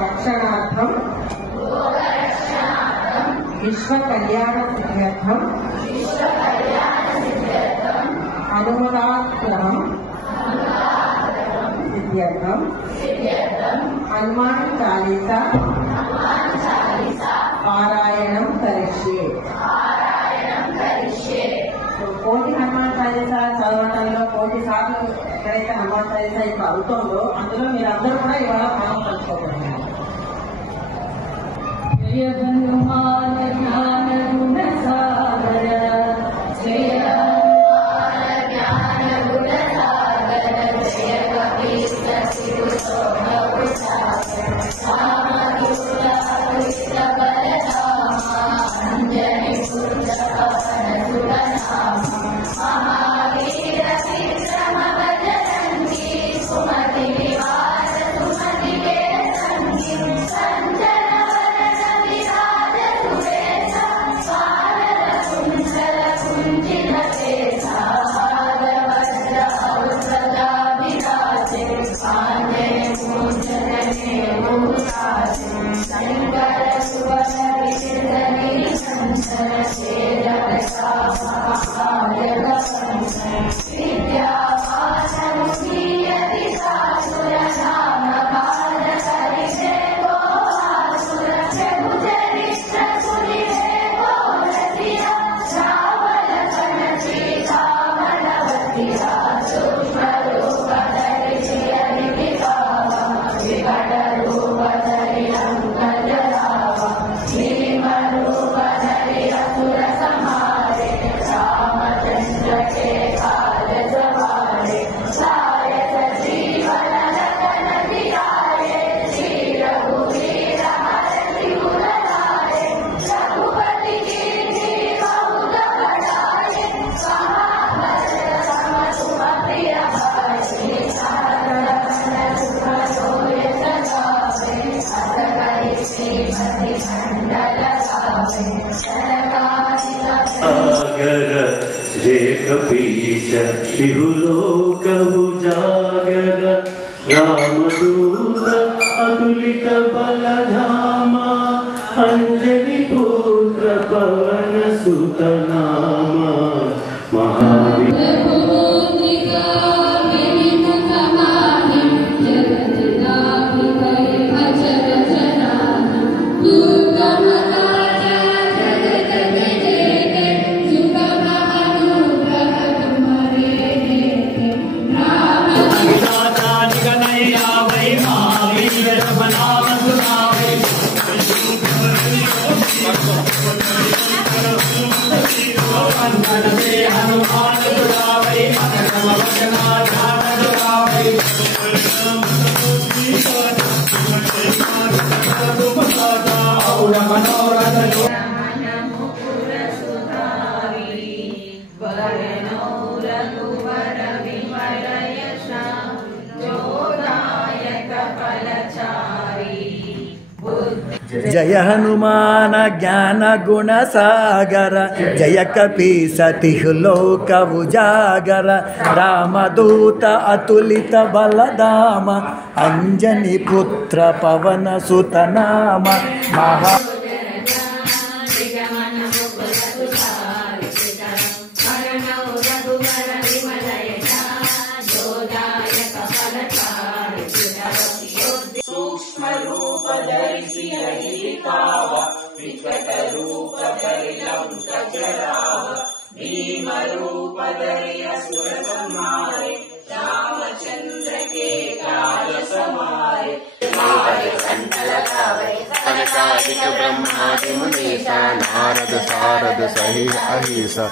रक्षणार्थं विश्वकल्याणसिद्ध्यर्थं हनुमदाग्रहं सिद्ध्यर्थं हनुमान चालीसा पारायणं करिष्ये। కోటి హనుమాన్ చాలీసా చదవటంలో కోటి సార్లు ఎక్కడైతే హనుమాన్ చాలీసా ఇప్పుడు అవుతుందో అందులో మీరందరూ కూడా ఇవాళ భాగం పంచుకోగలరు. कपीश शिहुलोक उजागर रामदूत अतुलित बलधामा अंजनी पुत्र पवन सुत नामा महावीर जय हनुमान ज्ञान गुण सागर जय कपीस तिहुलोक उजागर रामदूत अतुलित बलधाम अंजनी पुत्र पवन सुत नाम महा ब्रह्मादि मुनीसा नारद सारद सही अहिसा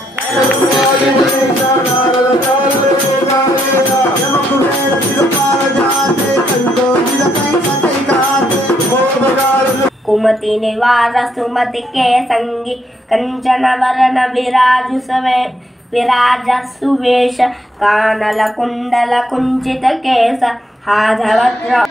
कुमति निवार सुमति के संगी कंचन वरण विराजु सवे विराज सुवेश कानल कुंडल कुंचित केश हाधवज्र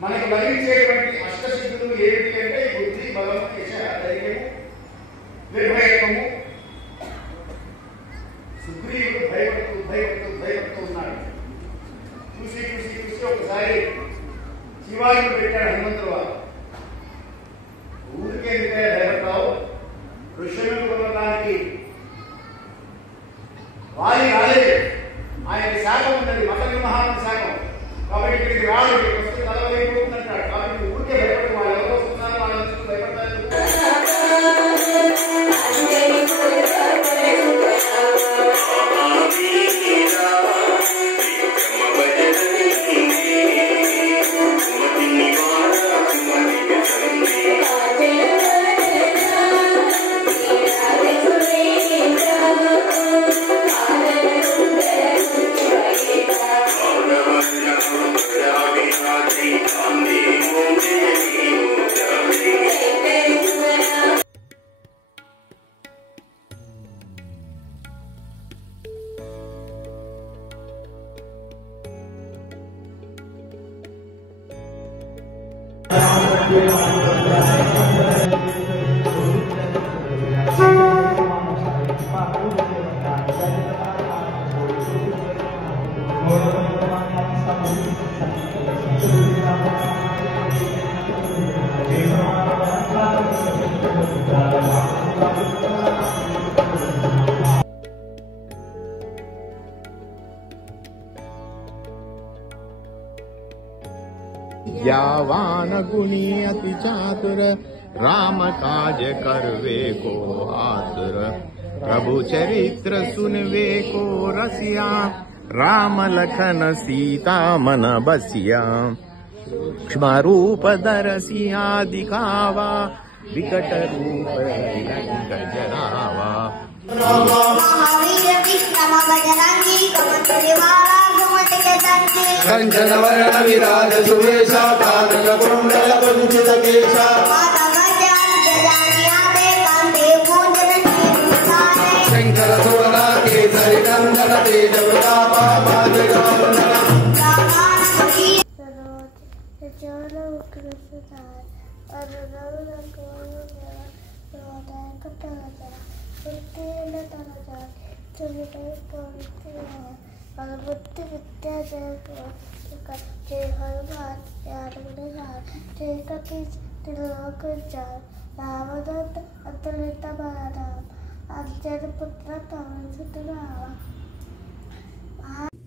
మనకు లభించేటువంటి అష్టసిద్ధులు ఏమిటి అంటే బుద్ధి, బలం, యశ, ధైర్యము, నిర్భయత్వము. సుగ్రీవుడు భయపడుతూ ఉన్నాడు. చూసి ఒకసారి శివాజీ పెట్టాడు హనుమంతుడు వారు. ఊరికే భయపడతావు, ఋషులను కొనడానికి వారి రాలేదు. ఆయనకి శాఖం ఉన్నది, మత నిర్మహాన్ని శాఖం. కాబట్టి ఇక్కడికి రాడు, వస్తే తలవైపోతుందంటాడు. కాబట్టి ఊరికే భయపడి వాళ్ళు ఎవరు వస్తున్నారు వాళ్ళని చూసి భయపడతారు. यावान गुणी अति चातुर राम काज करवे को आतुर प्रभु चरित्र सुनवे को रसिया राम लखन सीता मन बसिया सूक्ष्म रूप दरसिया दिखावा विकट रूप रंग जरावा महावीर विक्रम बजरंगी कमतुलिवाला घुमत गजंगी कंचन वरण विराज सुवेशा कानन कुंडल कुंचित केशा शंकर सुवना केसरी नंदन तेज प्रतापा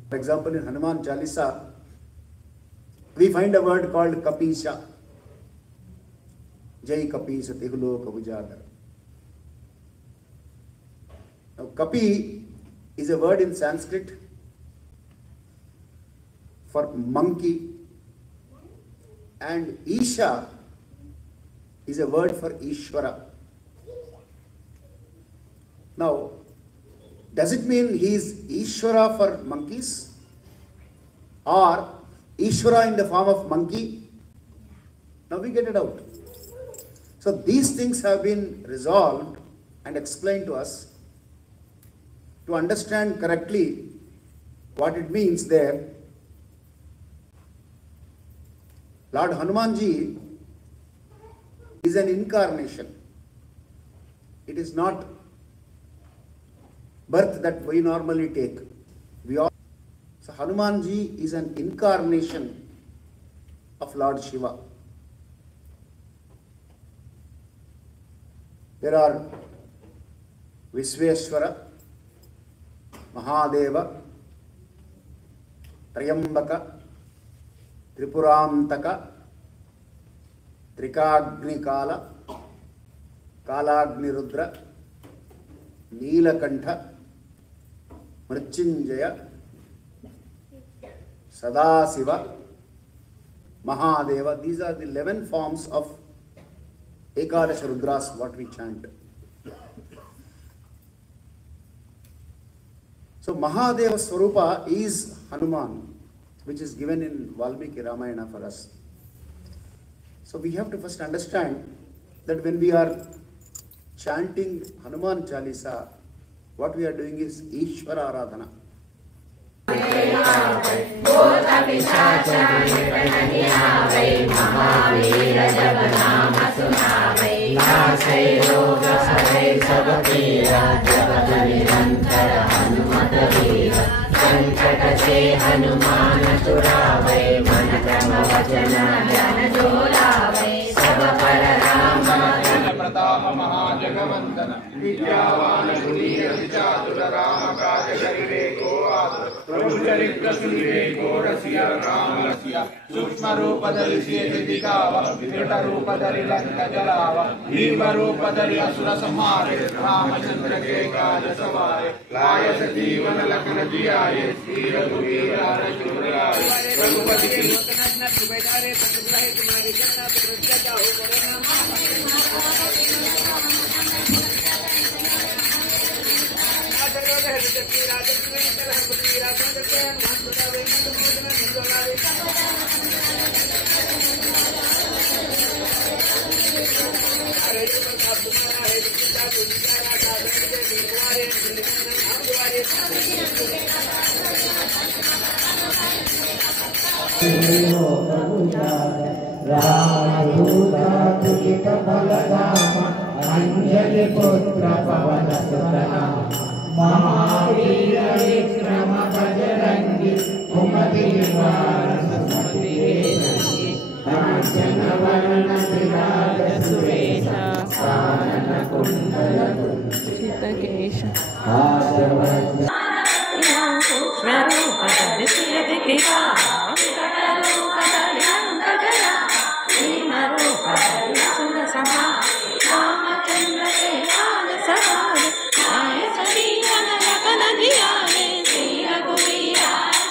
For example, in Hanuman Chalisa, we find a word called Kapisha. Jai Kapi Satihulo Kavujagar. Now, Kapi is a word in Sanskrit for monkey, and Isha is a word for Ishvara. Now, does it mean he is Ishvara for monkeys or Ishvara in the form of monkey? Now we get it out. So these things have been resolved and explained to us to understand correctly what it means there. Lord Hanumanji is an incarnation. It is not birth that we normally take. So Hanumanji is an incarnation of Lord Shiva. There are Visveshwara, Mahadeva, Trayambaka, Tripuramtaka, Trikagni Kala, Kalagni Rudra, Neelakantha, Mrityunjaya, Sadasiva, Mahadeva. These are the 11 forms of Ekadasha Rudras, what we chant. So Mahadeva Swarupa is Hanuman, which is given in Valmiki Ramayana for us. So we have to first understand that when we are chanting Hanuman Chalisa, what we are doing is Ishvara Aradhana. Pratap महाजगवंदन विद्यावान गुणी चातुर राम काज करिवे को आतुर प्रभु चरित्र सुनिवे को रसिया राम रसिया सूक्ष्म रूप धरि सिय दिखावा विकट रूप धरि लंक जलावा भीम रूप धरि असुर संहारे रामचंद्र के काज सवारे लाय जीवन लखन जियाए श्री रघुवीर रघुवर आए रघुपति की नटन सुबेदारे सतुलहि तुम्हारी जन्नत प्रत्य जाओ अंजलि पुत्र पवन सुतना महावीर विक्रम बजरंगी कुमति निवार सुमति के कांचन वर्ण विराज सुरेशा कानन कुंडल कुंचित केश हासवज्र स्वरूप धरि दिखा रूप धरि अंक जया भीम रूप धरि असुर संहार रामचंद्र के काज सवार आए सजीवन लखन जियाए श्री रघुवीर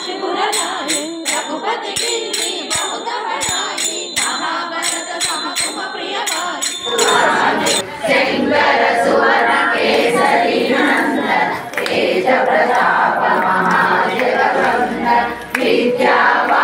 रघुवर आए रघुपति कीर्ति बहुत बढ़ाई महाभारत सम तुम प्रिय भाई सिंगर सुवर्ण केसरी नंदन तेज प्रताप महाजगवंदन विद्यावान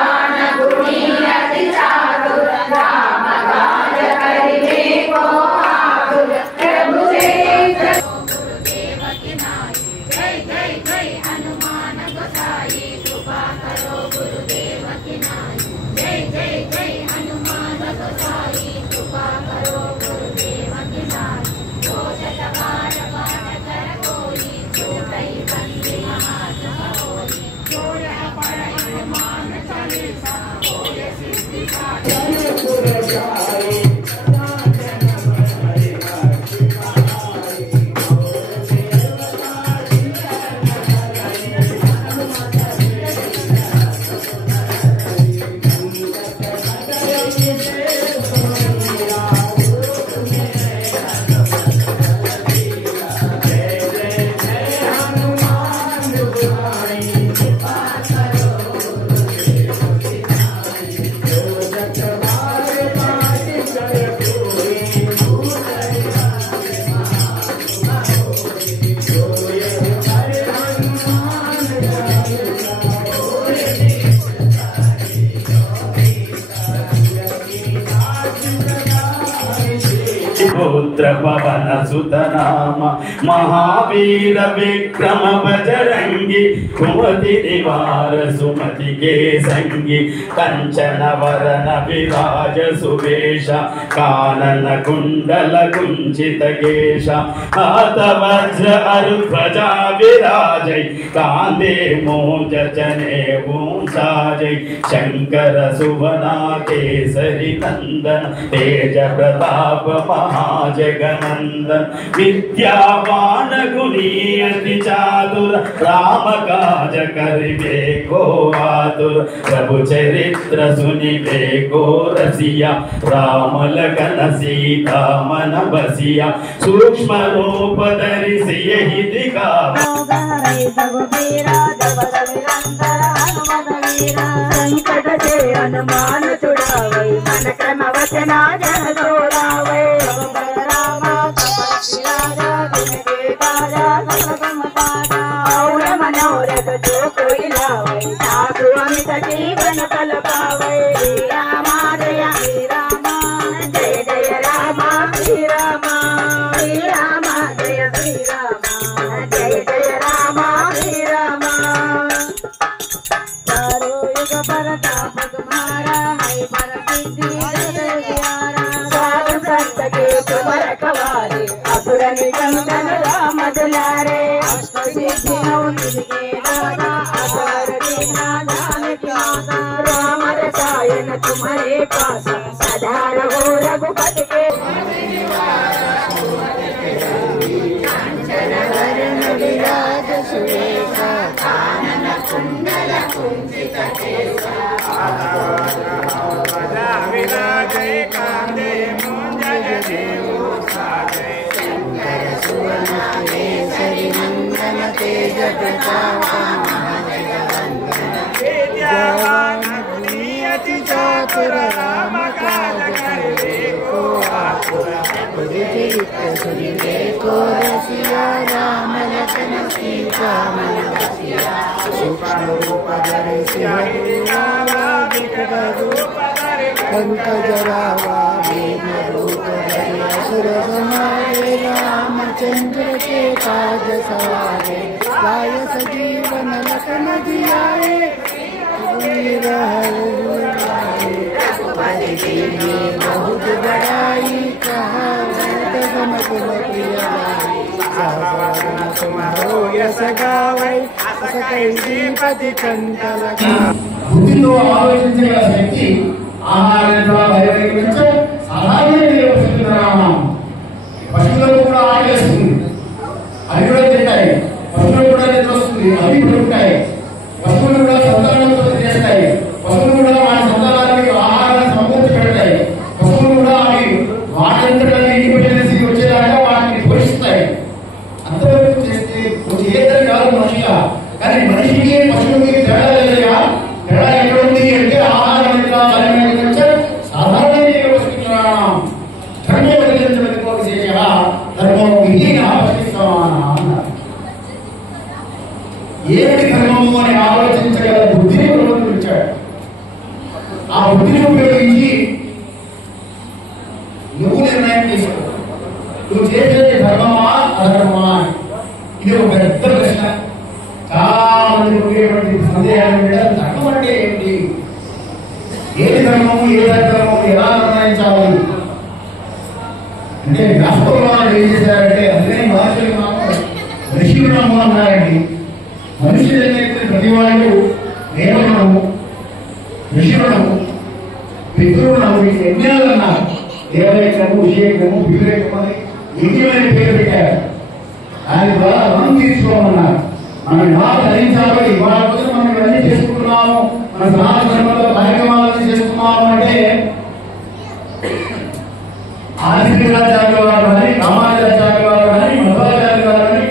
पुत्र पवन सुत नाम महावीर विक्रम बजरंगी कुमति निवार सुमति के संगी कंचन वरन विराज सुवेश कानन कुंडल कुंचित केश हाथ वज्र अरुध्वजा विराजै कांधे मोज जने साजै शंकर सुवना केसरी नंदन तेज प्रताप महाजगनंदन विद्यावान गुणी अति चातुर राम काज करिबे को आतुर प्रभु चरित्र सुनिबे को रसिया राम लखन सीता मन बसिया सूक्ष्म रूप धरि सियहि दिखावा संकट से हनुमान छुड़ावै मन क्रम वचना जन तोड़ावै रामा और मनोरथ जो कोई लावै साधु अमित जीवन फल पावै रामा जय रामा जय जय रामा श्री रामा जय श्री रामा जय जय रामा श्री रामा परताप तुम्हारा है पर सिद्धि साधु संत के तुमर कवारे असुर निकंदन राम दुलारे अष्ट सिद्धि नौ निधि दाता असुर दीना जान की माता राम रसायन तुम्हारे पास सदा रहो रघुपति के कंचन वरण विराज सुरेश कानन कुंडल कुंचित केसा विराजै कांधे मोज जनेऊ साजै शंकर सुवना केसरी नंदन तेज प्रताप महाजगवंदन विद्यावान गुणी अति चातुर राम काज करिबे को आतुर प्रभु चरित्र सुनिबे को रसिया राम लखन सीता मन बसिया सूक्ष्म रूप धरि सियहि पंकज रावा भीम रूप धरि असुर संहारे रामचंद्र के काज सवारे गाय सजीवन लखन जियाए वीर हरि बहुत बड़ाई कहा तुम प्रिय यश गावै सकैपति कंठल బుద్ధితో ఆలోచించగల శక్తి ఆహారం ద్వారా బయటకు సాధారణంగా వస్తున్నామా పశువులకు కూడా ఆకలిస్తుంది అవి కూడా తింటాయి పశువులు కూడా నిద్ర వస్తుంది అవి ఉంటాయి పశువులు కూడా సంతానోత్పత్తి చేస్తాయి పశువులు కూడా మన సంతానానికి ఆహారాన్ని సమకూర్చి పెడతాయి పశువులు కూడా అవి వాటంతటా ఇండిపెండెన్సీ వచ్చేదాకా వాటిని పోషిస్తాయి అంతవరకు చేస్తే ఏదైనా కాదు మనిషిగా కానీ మనిషికి పశువులకి తేడా లేదా తేడా ఎక్కడ ఉంది అంటే ఆహారం సాధారణంగా వస్తున్నాం ధర్మ ధర్మం విధిని ఆలోచిస్తామా అన్నారు ఏమిటి ధర్మము అని ఆలోచించగల బుద్ధిని ప్రవర్తించాడు ఆ బుద్ధిని ఉపయోగించి నువ్వు నిర్ణయం తీసుకో నువ్వు చేసేది ధర్మమా అధర్మమా ఇది ఒక పెద్ద ప్రశ్న చాలా మంది ఉండేటువంటి సందేహాలు ధర్మం అంటే ఏంటి ఏది ధర్మము ఏ ధర్మము ఎలా నిర్ణయించాలి అంటే వ్యాసభగవానుడు ఏం చేశారంటే అదే మహర్షులు ఋషులు అన్నారండి మనుషులైతే ప్రతి వాళ్ళు దేవరుణము ఋషురుణము పితృణము ఈ యజ్ఞాలు అన్నారు దేవయజ్ఞము విషయజ్ఞము వివేకము అని యజ్ఞమైన పేరు పెట్టారు దాని ద్వారా రుణం తీసుకోమన్నారు మనం ఎలా ధరించాలో ఇవాళ రోజు మనం ఇవన్నీ చేసుకుంటున్నాము మన సనాతన ధర్మంలో కార్యక్రమాలన్నీ చేస్తున్నాము అంటే ఆదిశంకరాచార్యుల వారు కానీ రామానుజాచార్యుల వారు కానీ మధ్వాచార్యుల వారు కానీ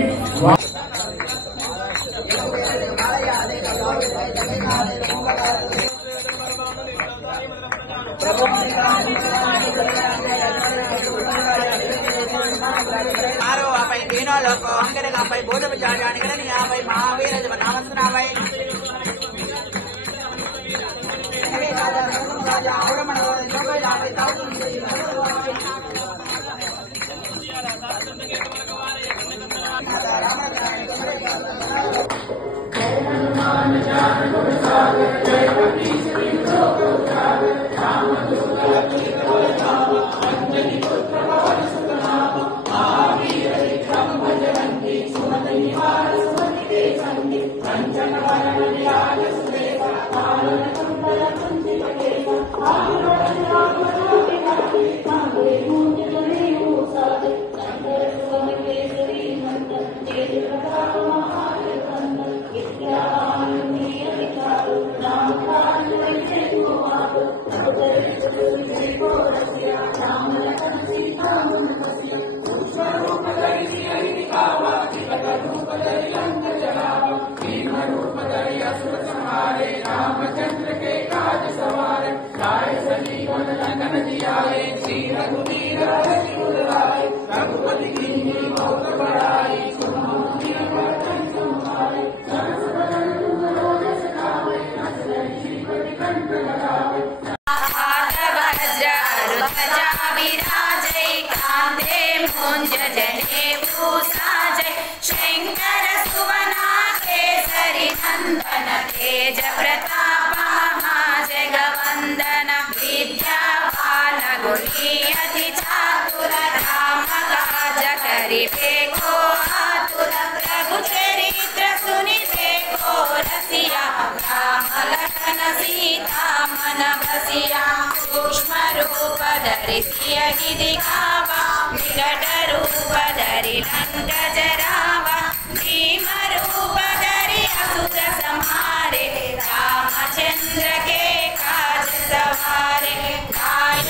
शंकर सुवना केसरी नंदन तेज प्रताप महाजगवंदन विद्यावान गुणी अति चातुर राम काज करिबे को आतुर प्रभु चरित्र सुनिबे को रसिया राम लखन सीता मन बसिया सूक्ष्म रूप धरि सियहि दिखावा विकट रूप धरि लंक जरावा भीम रूप धरि असुर संहारे रामचंद्र के काज सवारे गाय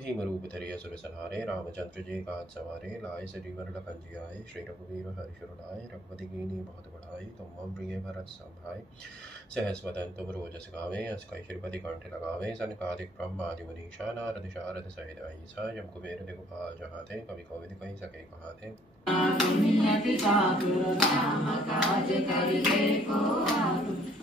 भीम रूप धरि असुर संहारे रामचंद्र जी काज सवारे लाए सजीवन लखन जी आए श्री रघुवीर हर्षुर लाए रघुपति कीन्ही बहुत बढ़ाई तुम मम प्रिय भरत सम सहस वदन तुम रोजस गावे अस कई श्रीपति कंठ लगावे सनकादिक ब्रह्मादि मुनीषा नारद शारद सहित अहिसा जम कुबेर दिगुपाल जहाते कवि कोविद कहि सके कहाते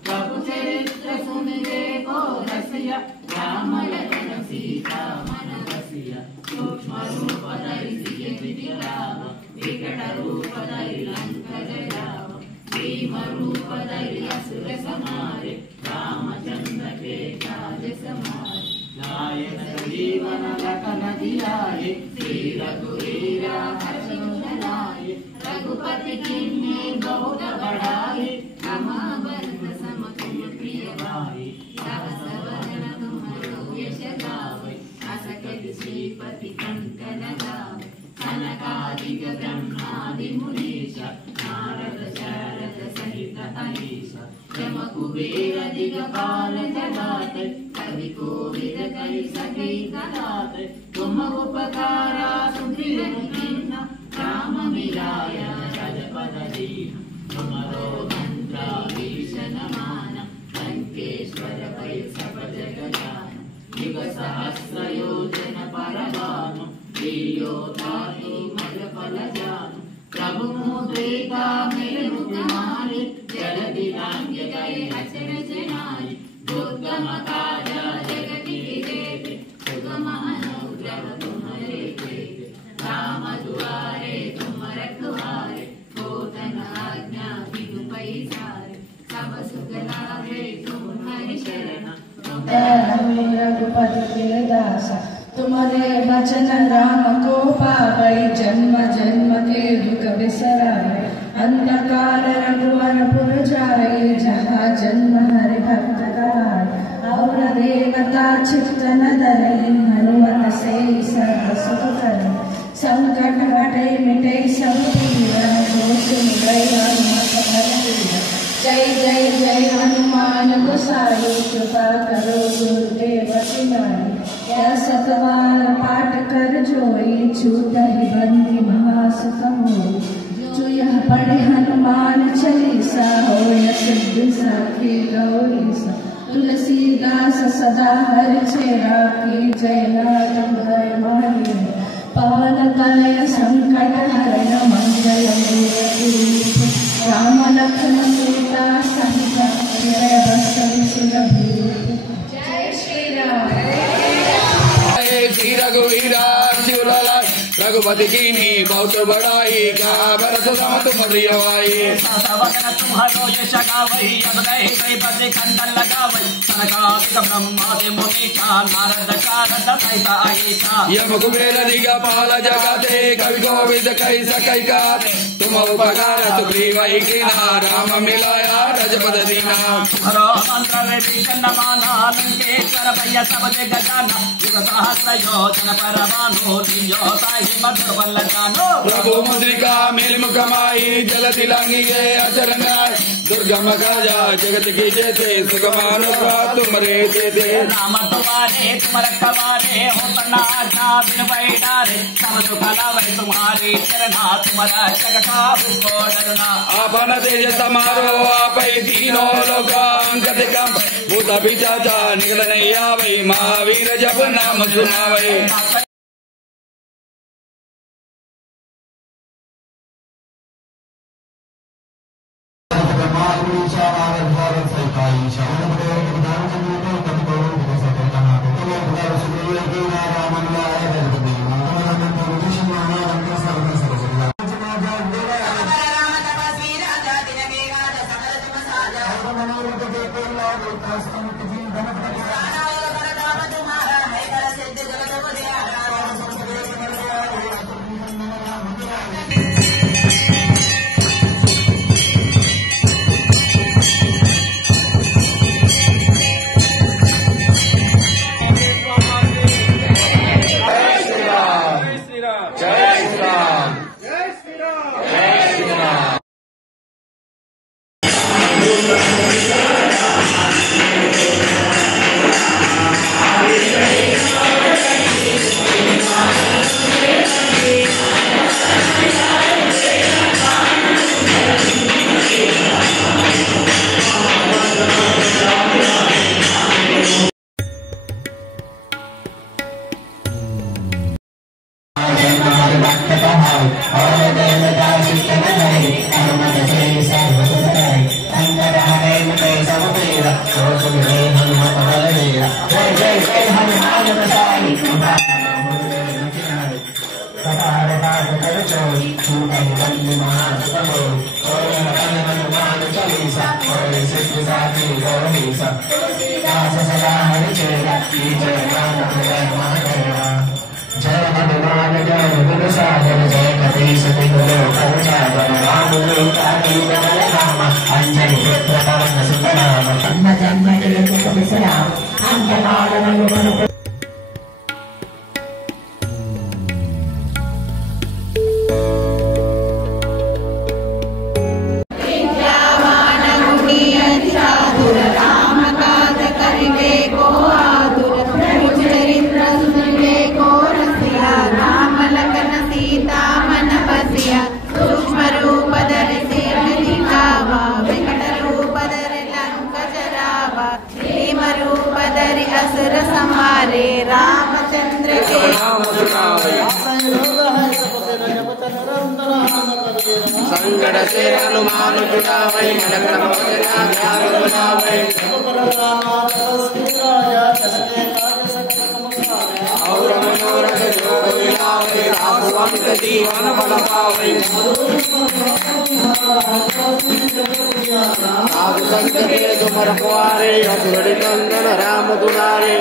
प्रभु चरित्र सुनिबे को रसिया राम लखन सीता मन बसिया सूक्ष्म रूप धरि सियहि दिखावा विकट रूप धरि लंक जरावा भीम रूप धरि असुर संहारे रामचंद्र के काज सवारे लाए सजीवन लखन जियाए श्री रघुवीर हर्षुर लाए रघुपति कीन्ही बहुत बढ़ाई रामावरण सम तुम प्रिय भाई सहस वदन तुम्हारो यश गावे अस कहि श्रीपति कंठ लगावे सनकादिक ब्रह्मादि मुनीषा नारद शारद सहित अहिसा यम कुबेर दिगपाल जगाते कवि कोविद कहि सके कहाते तुम उपकारा सुग्रीव कीन्हा राम मिलाया रजपद दीन्हा तुमरो मंत्र भीषण माना लंकेश्वर भय सब जग जाना युग सहस्र योजन परभानु प्रियो ताहि मल फल जानु प्रभु मुद्रिका मेरु कुमारी जलधि लांघ्य गए अचर जनाई दुर्गम काज जगति देवे सुगम अनुग्रह तुम्हारे देवे राम दुआरे तुम रखवारे होतन आज्ञा बिनु पैसारे सब सुख लाभे तुम्हारी शरण रघुपति के दासा तुम्हारे वचन राम को पावै जन्म जन्म के दुख बिसराए अंधकार रघुवर पुर जाए जहाँ जन्म हरि भक्त कराए और देवता चित्त न धरे हनुमत से सर्व सुख करे संकट हटे मिटे सब पीरा दोष मिटे हनुमत हरे जय जय जय हनुमान गोसाई कृपा करो गुरुदेव सिनाई या सतवार पाठ कर जोई छूट ही बंदी महासुख होई जो यह पढ़े हनुमान चालीसा हो या सिद्धि साखी गौरीसा तुलसीदास सदा हर चेरा की जय नाथ जय माही पवन कलय संकट हरण मंगल मूर्ति राम लक्ष्मण सीता सहित जय श्री राम। श्री रघुवीरा शिवलाला रघुपति कीनी बहुत बड़ाई का भरत सम तुम प्रियवाई तुम्हारो यश गावई अब गए कई बजे कंदन लगावई सनकादिक ब्रह्मादि मुनीषा नारद शारद सहित अहिषा यम कुबेर दिगपाल जगते कवि गोविंद कई सकई का तुम उपकार सुग्रीवई कीना राम मिलाया रजपद दीना तुम्हारो मंत्र वे भीषण माना लंकेश्वर भैया सब जग जाना युग सहस्र योजन पर बानो लियो साहि मधुर बल जानो प्रभु मुद्रिका मेल मुखमाई जल तिलांगी गए अचरंगाय दुर्गम काजा जगत की जेते सुगमान तुम्हारे देते राम तुम्हारे तुम रखवारे हो तना आजा बिन बैडारे सब सुख लावे तुम्हारी चरना तुम्हारा जगता को डरना आपन तेज समारो आपै तीनों लोक अंगत कंप भूत पिशाचा निकल नहीं आवे महावीर जब नाम सुनावे संकट से हनुमान छुड़ावै मन क्रम वचना ध्यान बनावै और मनोरथ जो कोई लावै रामवंत जीवन बल पावै साधु संत के तुम रखवारे असुर निकंदन राम दुलारे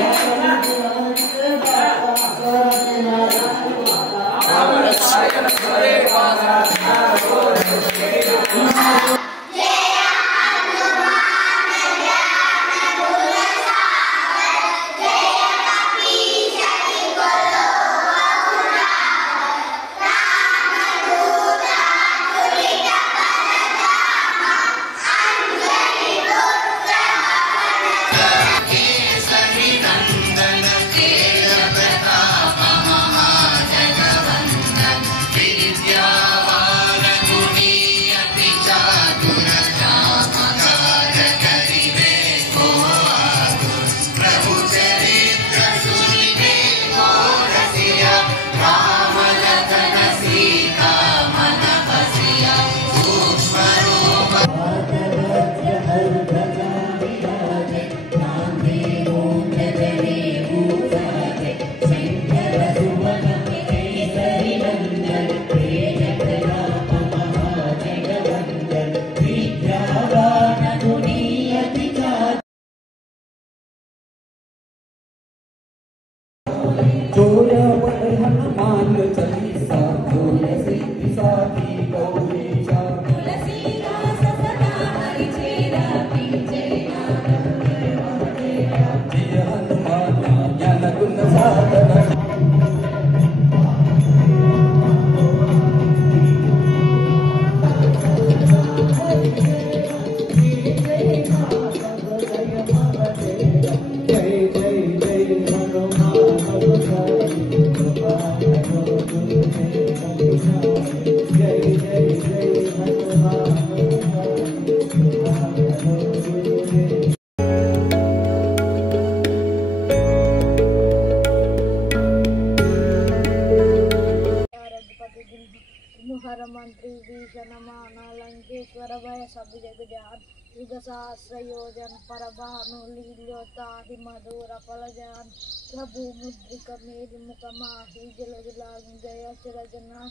मंत्री भीषणमान लंकेश्वर भय सब जग जान युग सहस्र योजन पर भानु लील्योता मधुर फल जान प्रभु मुद्रिक मेरु मुख माही जल जलाग जय रजना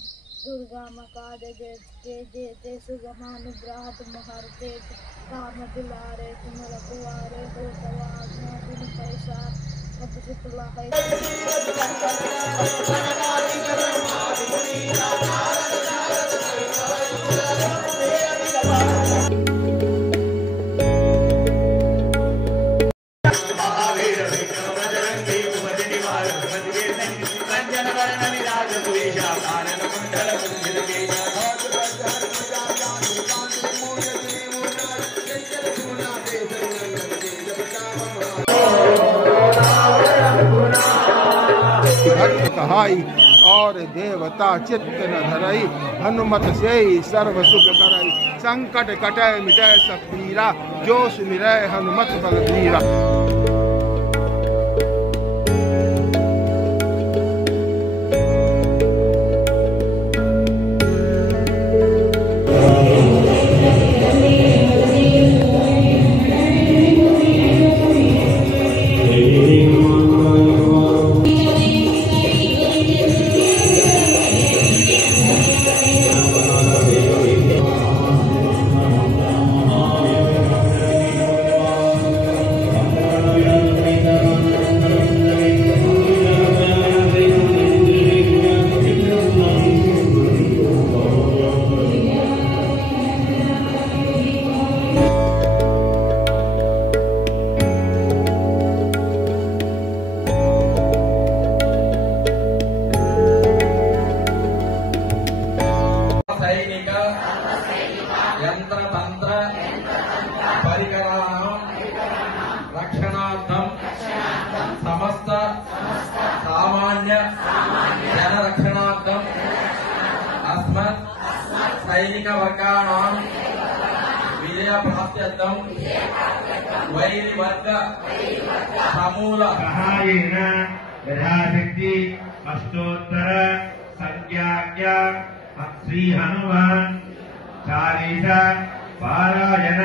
दुर्गा मकाद के जेते सुगमानुग्रह तुम्हार तेज काम दुलारे तुम रखवारे हो सवार दिन पैसा अब सितला है कहाई और देवता चित्त न धरई हनुमत से सर्व सुख करई संकट कटय मिटय सब पीरा जो सुमिरय हनुमत बलबीरा। समस्त सामान्य जनरक्षणार्थम अस्मत् सैनिक वर्गाणां विजय प्राप्त्यर्थम वैरिवर्ग समूल सहायेन यथाशक्ति अष्टोत्तर संख्याज्ञ श्री हनुमान चालीसा पारायण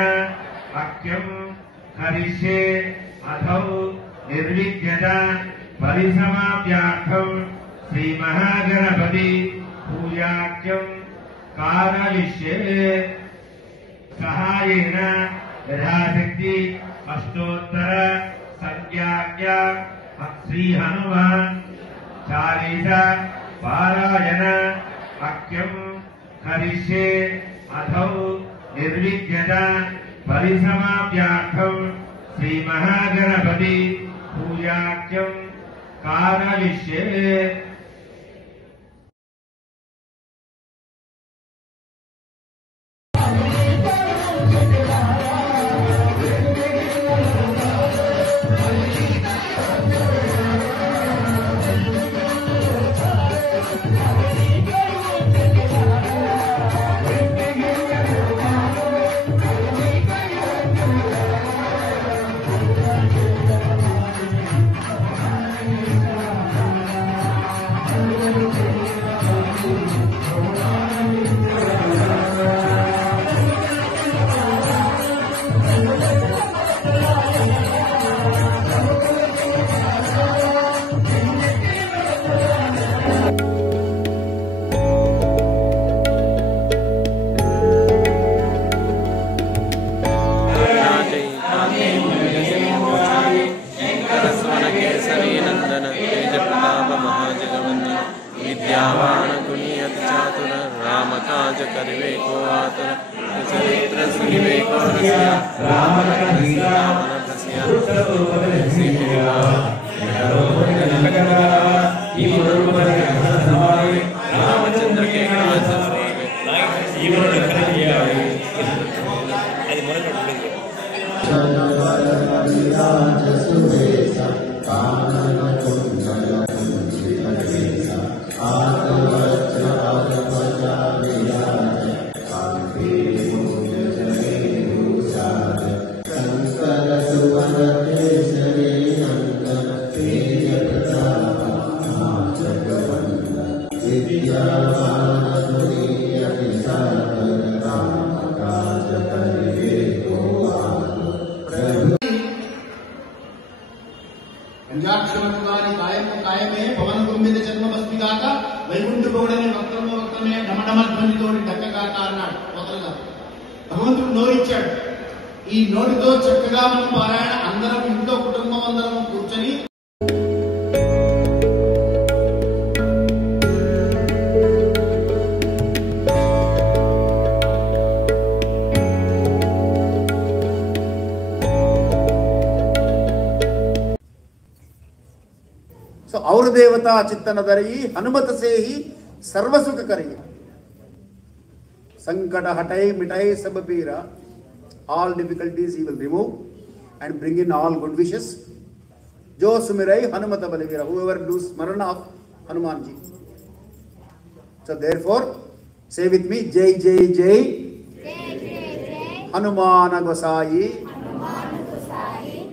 वाक्यं करिष्ये अथौ निर्विघ्नता परिसमाप्यार्थं श्री महागणपति पूजाख्यं कारयिष्ये सहायेन यथाशक्ति अष्टोत्तर संख्याज्ञ श्री हनुमान चालीस पारायण अक्यम करिष्ये अथौ निर्विद्यत परिसमाप्यार्थं श्री महागणपति पूजाख्यम कारयिष्ये। భగవంతుడు నోరిచ్చాడు. ఈ నోటితో చక్కగా మనం పారాయణ అందరం ఇంట్లో కుటుంబం అందరం కూర్చొని సో और देवता चित्तन धरई हनुमत से ही सर्व सुख करी संकट हटाई मिटाई सब पीरा all difficulties he will remove and bring in all good wishes. जो सुमिरई हनुमत बलवीरा whoever does स्मरण of Hanuman ji. So therefore say with me जय जय जय हनुमान गोसाई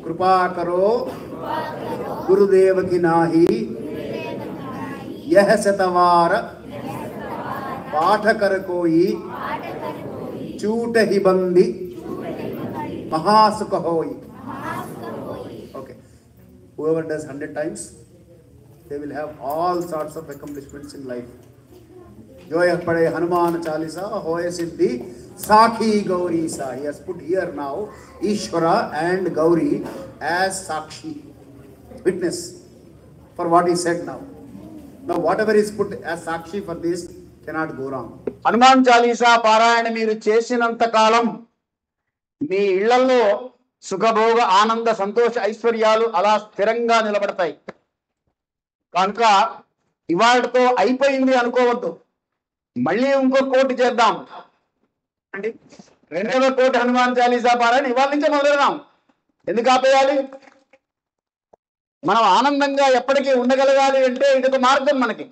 कृपा करो गुरुदेव की नाही यह शतवार पाठ कर कोई चूट ही बंदी महासुख होई. Okay, whoever does 100 times they will have all sorts of accomplishments in life. जो यह पढ़े हनुमान चालीसा होए सिद्धि साखी गौरी सा. He has put here now Ishvara and Gauri as sakshi, witness for what he said now. Now whatever is put as sakshi for this cannot go wrong. Hanuman Chalisa పారాయణ మీరు చేసినంత కాలం మీ ఇళ్లలో సుఖభోగ ఆనంద సంతోష ఐశ్వర్యాలు అలా స్థిరంగా నిలబడతాయి. కనుక ఇవాళతో అయిపోయింది అనుకోవద్దు. మళ్ళీ ఇంకో కోటి చేద్దాం అండి. 2వ కోటి హనుమాన్ చాలీసా పారాయణ ఇవాళ నుంచే మొదలెడదాం. ఎందుకు ఆపేయాలి? మనం ఆనందంగా ఎప్పటికీ ఉండగలగాలి అంటే ఇదొక మార్గం మనకి.